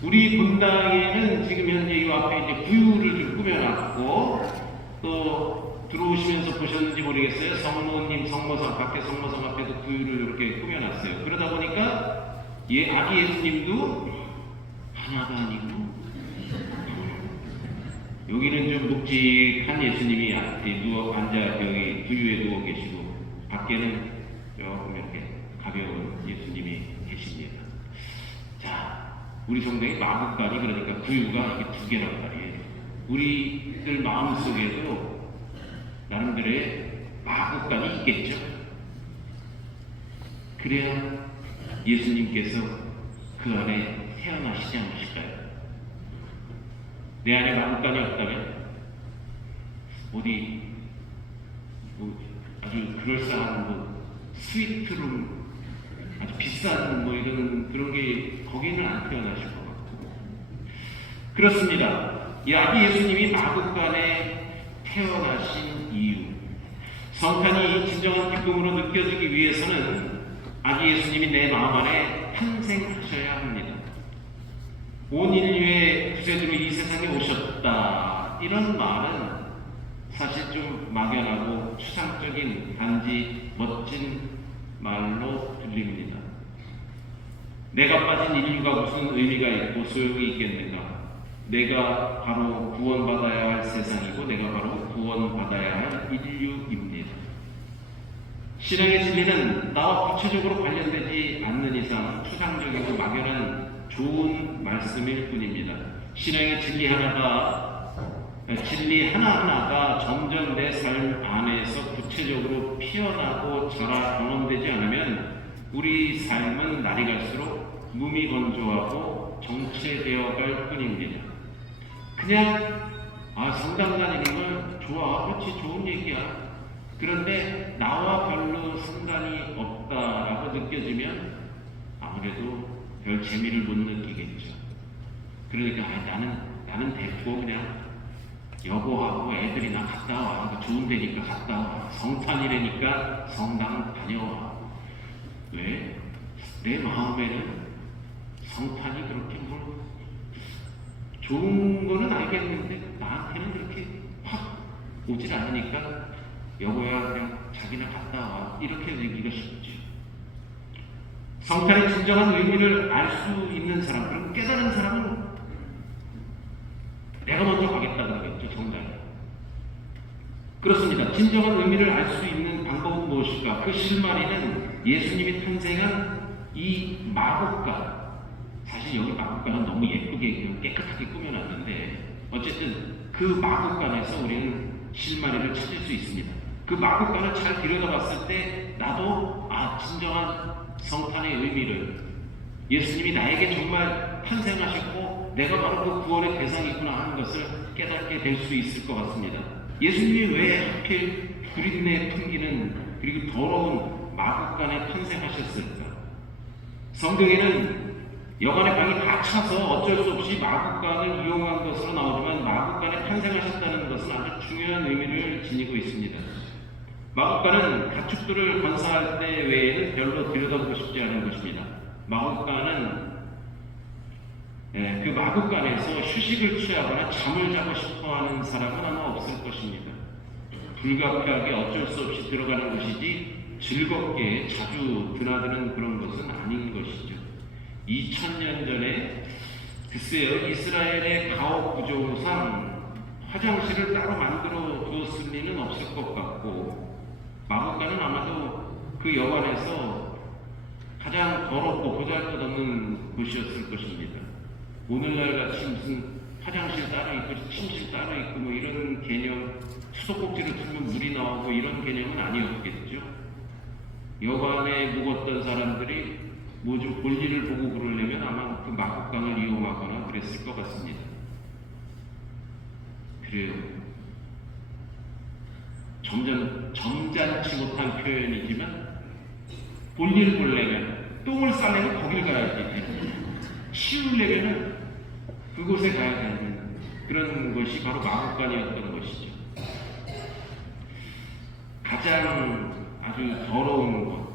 우리 본당에는 지금 현재 이 앞에 이제 구유를 좀 꾸며놨고, 또 들어오시면서 보셨는지 모르겠어요. 성모님 성모상, 밖에 성모상 앞에도 구유를 이렇게 꾸며놨어요. 그러다 보니까 아기 예수님도 하나도 아니고, 여기는 좀 묵직한 예수님이 앉아 여기 구유에 누워 계시고, 밖에는 조금 이렇게 가벼운 예수님이 계십니다. 자, 우리 성당의 마구간이 그러니까 구유가 이게 두 개란 말이에요. 우리들 마음속에도 나름대로의 마구간이 있겠죠. 그래야 예수님께서 그 안에 태어나시지 않으실까요? 내 안에 마구간이 없다면 어디 아주 그럴싸한 스위트룸, 아주 비싼 이런 그런 게 거기는 안 태어나실 것 같고, 그렇습니다. 이 아기 예수님이 마구간에 태어나신 이유, 성탄이 진정한 기쁨으로 느껴지기 위해서는 아기 예수님이 내 마음 안에 탄생하셔야 합니다. 온 인류의 구세주로 이 세상에 오셨다, 이런 말은 사실 좀 막연하고 추상적인 단지 멋진 말로 들립니다. 내가 빠진 인류가 무슨 의미가 있고 소용이 있겠는가? 내가 바로 구원받아야 할 세상이고 내가 바로 구원받아야 할 인류입니다. 신앙의 진리는 나와 구체적으로 관련되지 않는 이상 추상적이고 막연한 좋은 말씀일 뿐입니다. 신앙의 진리 하나하나가 점점 내 삶 안에서 구체적으로 피어나고 자라 경험되지 않으면 우리 삶은 날이 갈수록 무미건조하고 정체되어 갈 뿐입니다. 그냥 성당 다니는 건 좋아, 그렇지, 좋은 얘기야. 그런데 나와 별로 상관이 없다라고 느껴지면 아무래도 별 재미를 못 느끼겠죠. 그러니까 나는 됐고 그냥 여보하고 애들이나 갔다 와. 좋은 데니까 갔다 와. 성탄이라니까 성당 다녀와. 왜? 내 마음에는 성탄이 그렇게 좋은 거는 알겠는데 나한테는 그렇게 확 오질 않으니까 여보야 그냥 자기나 갔다 와. 이렇게 얘기가 쉽죠. 성탄의 진정한 의미를 알 수 있는 사람, 그리고 깨달은 사람은 내가 먼저 가겠다는 거겠죠, 성당에. 그렇습니다. 진정한 의미를 알 수 있는 방법은 무엇일까? 그 실마리는 예수님이 탄생한 이 마구간. 사실 여기 마구간은 너무 예쁘게 깨끗하게 꾸며놨는데 어쨌든 그 마구간에서 우리는 실마리를 찾을 수 있습니다. 그 마구간을 잘 들여다봤을 때 나도 진정한 성탄의 의미를, 예수님이 나에게 정말 탄생하셨고 내가 바로 그 구원의 대상이구나 하는 것을 깨닫게 될 수 있을 것 같습니다. 예수님이 왜 하필 구린내 풍기는 그리고 더러운 마구간에 탄생하셨을까? 성경에는 여관의 방이 다 차서 어쩔 수 없이 마구간을 이용한 것으로 나오지만 마구간에 탄생하셨다는 것은 아주 중요한 의미를 지니고 있습니다. 마구간은 가축들을 관사할 때 외에는 별로 들여다보고 싶지 않은 것입니다. 마구간은 그 마구간에서 휴식을 취하거나 잠을 자고 싶어하는 사람은 아마 없을 것입니다. 불가피하게 어쩔 수 없이 들어가는 것이지 즐겁게 자주 드나드는 그런 것은 아닌 것이죠. 2000년 전에 글쎄요, 이스라엘의 가옥 구조상 화장실을 따로 만들어 두었을 리는 없을 것 같고, 마구간은 아마도 그 여관에서 가장 더럽고 보잘것없는 곳이었을 것입니다. 오늘날 같이 무슨 화장실 따로 있고 침실 따로 있고 이런 개념, 수도꼭지를 틀면 물이 나오고 이런 개념은 아니었겠죠. 여관에 묵었던 사람들이 좀 볼일을 보고 그러려면 아마 그 마구간을 이용하거나 그랬을 것 같습니다. 그래요. 점잖지 못한 표현이지만 볼일 보려면, 똥을 싸려면 거길 가야지. 치우려면 그곳에 가야 되는 그런 것이 바로 마구간이었던 것이죠. 가장 아주 더러운 것,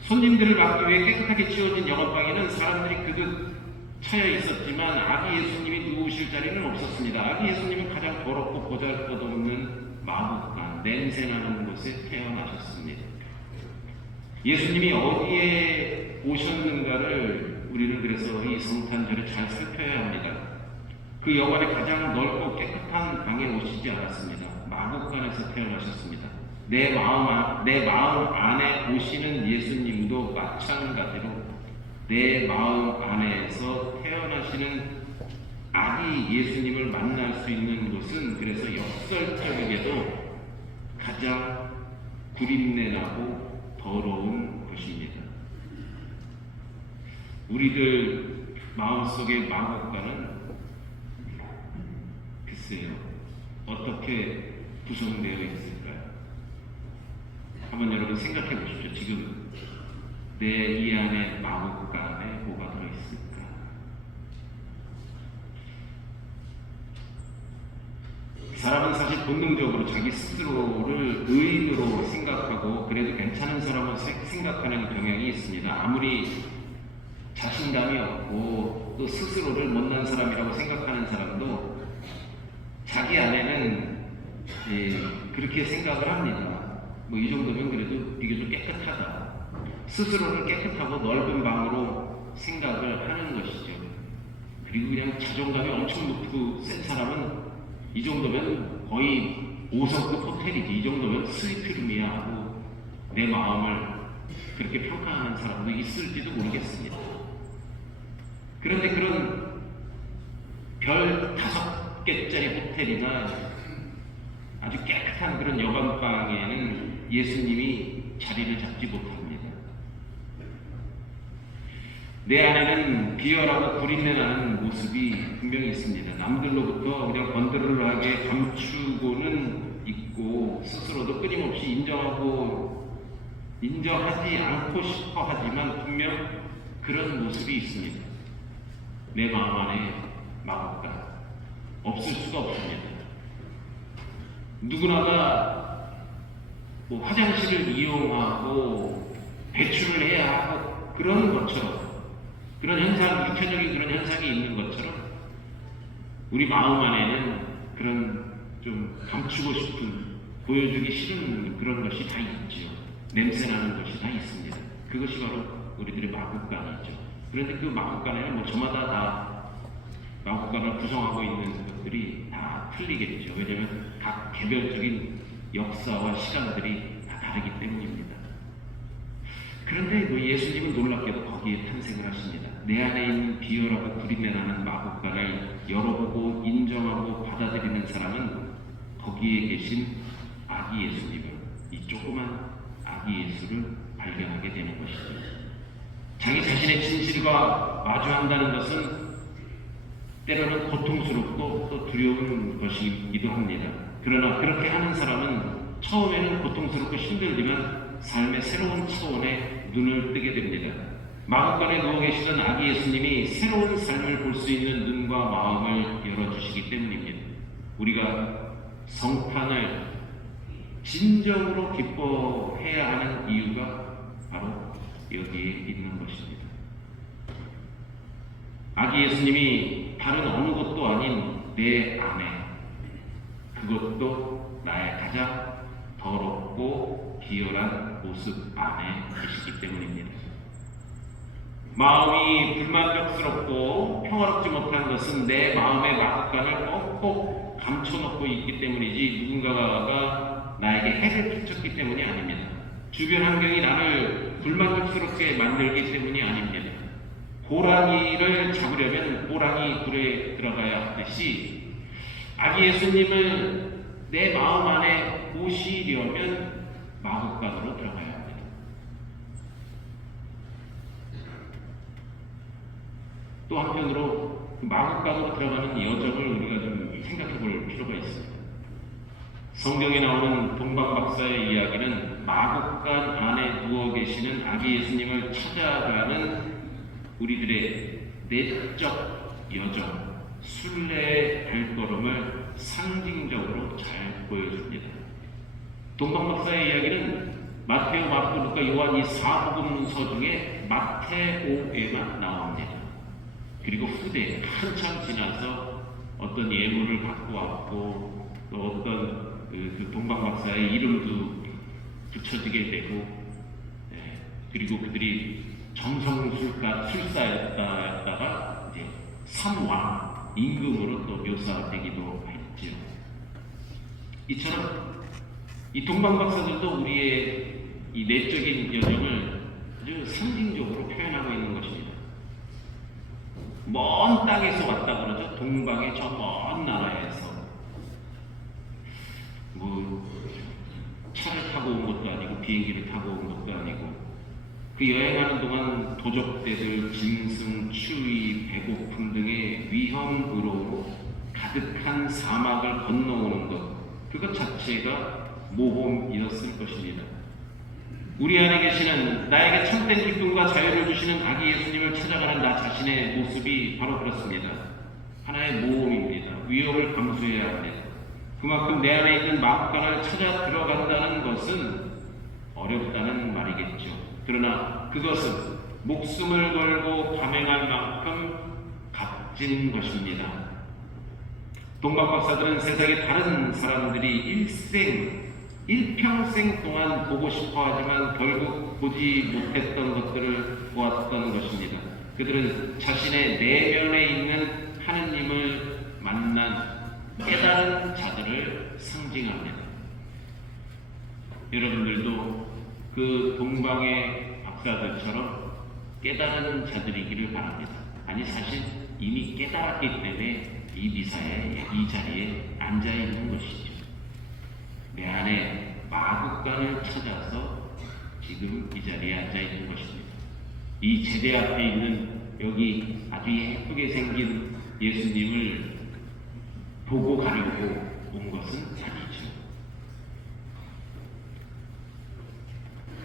손님들을 막기 위해 깨끗하게 치워진 영업방에는 사람들이 그릇 차여 있었지만 아기 예수님이 누우실 자리는 없었습니다. 아기 예수님은 가장 더럽고 보잘것없는 마구간, 냄새나는 곳에 태어나셨습니다. 예수님이 어디에 오셨는가를 우리는 그래서 이 성탄절에 잘 살펴야 합니다. 그 여관의 가장 넓고 깨끗한 방에 오시지 않았습니다. 마구간에서 태어나셨습니다. 내 마음 안에 오시는 예수님도 마찬가지로 내 마음 안에서 태어나시는 아기 예수님을 만날 수 있는 곳은 그래서 역설적이게도 가장 구린내나고 더러운 곳입니다. 우리들 마음속의 마구간은 글쎄요, 어떻게 구성되어 있을까요? 한번 여러분 생각해 보십시오. 지금 내 이 안에 마구간에 뭐가 들어있을까? 사람은 사실 본능적으로 자기 스스로를 의인으로 생각하고 그래도 괜찮은 사람으로 생각하는 경향이 있습니다. 아무리 자신감이 없고 또 스스로를 못난 사람이라고 생각하는 사람도 자기 안에는 그렇게 생각을 합니다. 뭐 이 정도면 그래도 비교적 깨끗하다. 스스로를 깨끗하고 넓은 방으로 생각을 하는 것이죠. 그리고 그냥 자존감이 엄청 높고 센 사람은 이 정도면 거의 5성급 호텔이지, 이 정도면 스위트룸이야 하고 내 마음을 그렇게 평가하는 사람도 있을지도 모르겠습니다. 그런데 그런 별 5개짜리 호텔이나 아주 깨끗한 그런 여관방에는 예수님이 자리를 잡지 못합니다. 내 안에는 비열하고 구린내 나는 모습이 분명히 있습니다. 남들로부터 그냥 번드르르하게 감추고는 있고 스스로도 끊임없이 인정하지 않고 싶어 하지만 분명 그런 모습이 있습니다. 내 마음 안에 마구간 없을 수가 없습니다. 누구나가 뭐 화장실을 이용하고 배출을 해야 하고 그런 것처럼, 그런 현상, 육체적인 그런 현상이 있는 것처럼 우리 마음 안에는 그런 좀 감추고 싶은, 보여주기 싫은 그런 것이 다 있죠. 냄새나는 것이 다 있습니다. 그것이 바로 우리들의 마구간이죠. 그런데 그 마구간에는 뭐 저마다 다 마구간을 구성하고 있는 것들이 다 틀리겠죠. 왜냐하면 각 개별적인 역사와 시간들이 다 다르기 때문입니다. 그런데 뭐 예수님은 놀랍게도 거기에 탄생을 하십니다. 내 안에 있는 비열하고 구린내 나는 마구간을 열어보고 인정하고 받아들이는 사람은 거기에 계신 아기 예수님을, 이 조그만 아기 예수를 발견하게 되는 것이죠. 자기 자신의 진실과 마주한다는 것은 때로는 고통스럽고 또 두려운 것이기도 합니다. 그러나 그렇게 하는 사람은 처음에는 고통스럽고 힘들지만 삶의 새로운 차원에 눈을 뜨게 됩니다. 마구간에 누워 계시던 아기 예수님이 새로운 삶을 볼 수 있는 눈과 마음을 열어주시기 때문입니다. 우리가 성탄을 진정으로 기뻐해야 하는 이유가 바로 여기에 있는 것입니다. 아기 예수님이 다른 어느 것도 아닌 내 안에, 그것도 나의 가장 더럽고 비열한 모습 안에 계시기 때문입니다. 마음이 불만족스럽고 평화롭지 못한 것은 내 마음의 마구간을 꼭꼭 감춰놓고 있기 때문이지 누군가가 나에게 해를 끼쳤기 때문이 아닙니다. 주변 환경이 나를 불만족스럽게 만들기 때문이 아닙니다. 호랑이를 잡으려면 호랑이 굴에 들어가야 하듯이 아기 예수님을 내 마음 안에 모시려면 마구간으로 들어가야 합니다. 또 한편으로 그 마구간으로 들어가는 여정을 우리가 좀 생각해 볼 필요가 있습니다. 성경에 나오는 동방박사의 이야기는 마구간 안에 누워 계시는 아기 예수님을 찾아가는 우리들의 내적 여정, 순례의 발걸음을 상징적으로 잘 보여줍니다. 동방박사의 이야기는 마태오, 마르코, 루카, 요한 이 4복음서 중에 마테오에만 나옵니다. 그리고 후대 한참 지나서 어떤 예물을 갖고 왔고 또 어떤 그 동방 박사의 이름도 붙여지게 되고, 그리고 그들이 정성술사였다가 이제 삼왕 임금으로 또 묘사되기도 했죠. 이처럼 이 동방 박사들도 우리의 이 내적인 여정을 아주 상징적으로 표현하고 있는 것입니다. 먼 땅에서 왔다 그러죠. 동방의 저 먼 나라에서 뭐 차를 타고 온 것도 아니고 비행기를 타고 온 것도 아니고 그 여행하는 동안 도적대들, 짐승, 추위, 배고픔 등의 위험으로 가득한 사막을 건너오는 것, 그것 자체가 모험이었을 것입니다. 우리 안에 계시는 나에게 참된 기쁨과 자유를 주시는 아기 예수님을 찾아가는 나 자신의 모습이 바로 그렇습니다. 하나의 모험입니다. 위험을 감수해야 합니다. 그만큼 내 안에 있는 마음간을 찾아 들어간다는 것은 어렵다는 말이겠죠. 그러나 그것은 목숨을 걸고 감행할 만큼 값진 것입니다. 동방 박사들은 세상의 다른 사람들이 일평생 동안 보고 싶어 하지만 결국 보지 못했던 것들을 보았던 것입니다. 그들은 자신의 내면에 있는 하느님을 만난 깨달은 자들을 상징합니다. 여러분들도 그 동방의 박사들처럼 깨달은 자들이기를 바랍니다. 아니 사실 이미 깨달았기 때문에 이 미사에 이 자리에 앉아 있는 것이죠. 내 안에 마국간을 찾아서 지금 이 자리에 앉아 있는 것입니다. 이 제대 앞에 있는 여기 아주 예쁘게 생긴 예수님을 보고 가려고 온 것은 아니죠.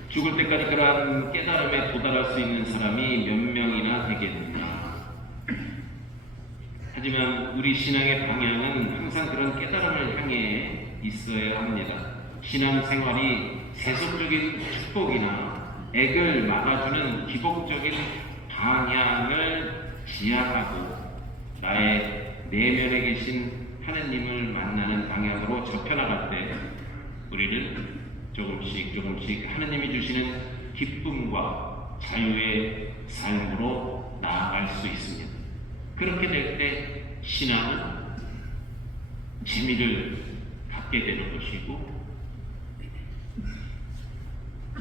죽을 때까지 그러한 깨달음에 도달할 수 있는 사람이 몇 명이나 되겠느냐. 하지만 우리 신앙의 방향은 항상 그런 깨달음을 향해 있어야 합니다. 신앙생활이 세속적인 축복이나 액을 막아주는 기복적인 방향을 지향하고 나의 내면에 계신 하느님을 만나는 방향으로 접혀나갈 때 우리는 조금씩 하느님이 주시는 기쁨과 자유의 삶으로 나아갈 수 있습니다. 그렇게 될 때 신앙은 재미를 갖게 되는 것이고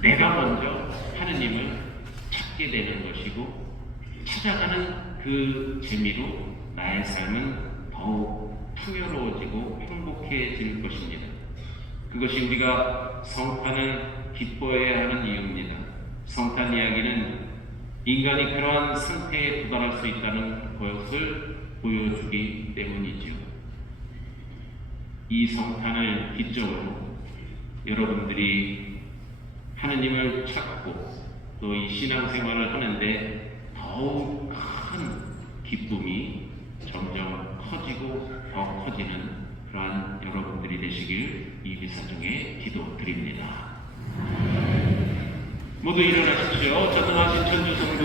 내가 먼저 하느님을 찾게 되는 것이고 찾아가는 그 재미로 나의 삶은 더욱 풍요로워지고 행복해질 것입니다. 그것이 우리가 성탄을 기뻐해야 하는 이유입니다. 성탄 이야기는 인간이 그러한 상태에 도달할 수 있다는 것을 보여주기 때문이지요. 이 성탄을 기점으로 여러분들이 하느님을 찾고 또 이 신앙생활을 하는데 더욱 큰 기쁨이 점점 커지고 더 커지는 그러한 여러분들이 되시길 이 미사 중에 기도드립니다. 모두 일어나십시오. 전능하신 천주 성부